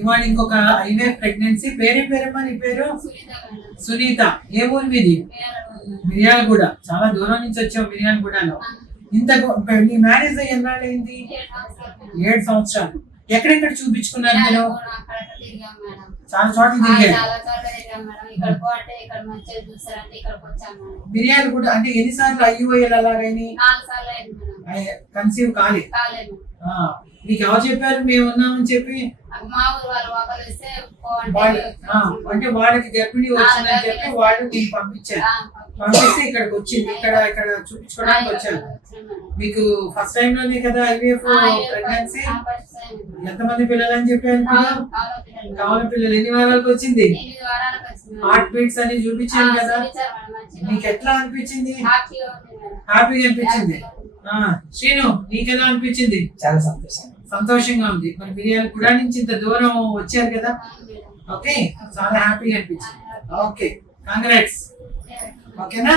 ఇవాళ ఇంకొక IVF pregnancy. పేరేమా నీ పేరు? సునీత. ఏ ఊరు మీది? మిర్యాలగూడ. చాలా దూరం నుంచి వచ్చావు మిర్యాలగూడలో. ఇంత నీ మ్యారేజ్ అయ్యి ఎన్నాళ్ళైంది? 7 సంవత్సరాలు. ఎక్కడెక్కడ చూపించుకున్నారు మీరు? చాలా చోట్ల తిరిగారు. మిర్యాలగూడ అంటే ఎన్నిసార్లు IUIL అలాగని? కన్సీవ్ కాలేదు. మీకు ఎవరు చెప్పారు మేము ఉన్నామని చెప్పి? అంటే వాళ్ళకి గర్భిణి వచ్చిందని చెప్పి వాళ్ళు దీన్ని పంపించారు. పంపిస్తే ఇక్కడికి వచ్చింది. ఇక్కడ చూపించుకోవడానికి వచ్చాను. మీకు ఫస్ట్ టైం లోనే కదా IVF ప్రెగ్నెన్సీ? ఎంతమంది పిల్లలు అని చెప్పాను? కావాలి పిల్లలు. ఎన్ని వారాలకు వచ్చింది? హార్ట్ బీట్స్ అని చూపించాను కదా. మీకు ఎట్లా అనిపించింది? హ్యాపీగా అనిపించింది. శ్రీను, నీకెలా అనిపించింది? చాలా సంతోషంగా ఉంది. మరి మిర్యాలగూడ నుంచి ఇంత దూరం వచ్చారు కదా. ఓకే, చాలా హ్యాపీగా అనిపించింది. Okay, congrats. ఓకేనా?